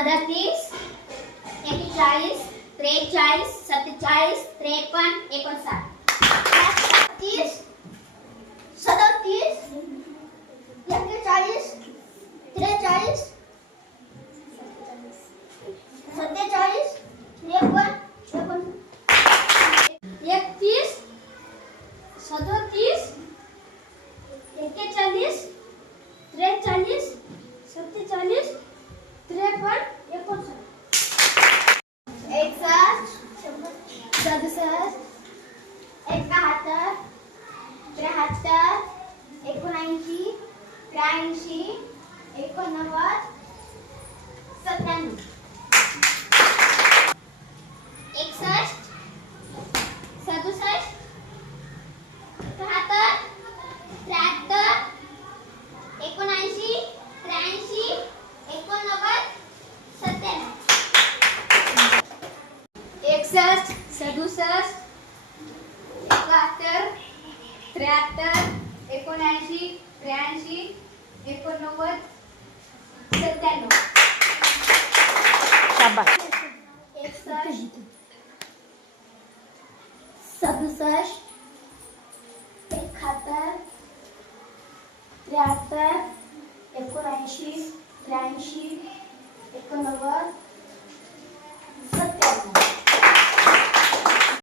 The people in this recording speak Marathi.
37 41 43 47 53 59 30 37 41 43 47 53 31 37 41 43 47 53 59 61 67 71 73 79 83 89 97 61 67 71 73 79 83 89 97 61 67 71 73 79 83 89 97 शाबास. 61 67 71 73 79 83 89